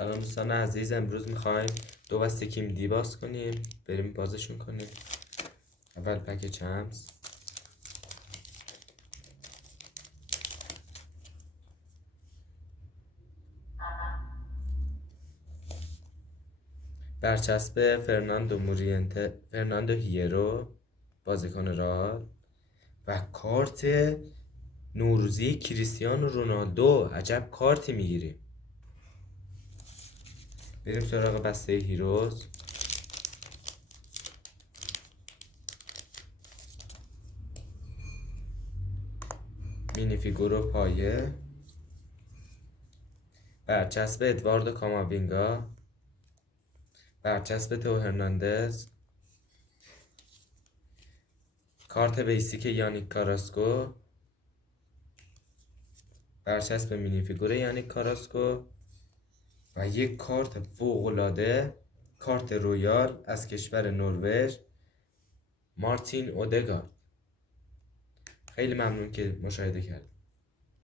سلام دوستان عزیز، امروز میخوایم دو بسته کیم دی باز کنیم. بریم بازشون کنیم. اول پک چمز، برچسب فرناندو هیرو بازیکن رئال و کارت نوروزی کریستیانو رونالدو. عجب کارتی میگیریم. بریم سراغ بسته هیروز. مینی فیگور و پایه، برچسب ادواردو کاماوینگا، برچسب تو هرناندز، کارت بیسیک یانیک کاراسکو، برچسب مینی فیگور یانیک کاراسکو و یک کارت فوق‌العاده، کارت رویال از کشور نروژ، مارتین اودگارد. خیلی ممنون که مشاهده کردید.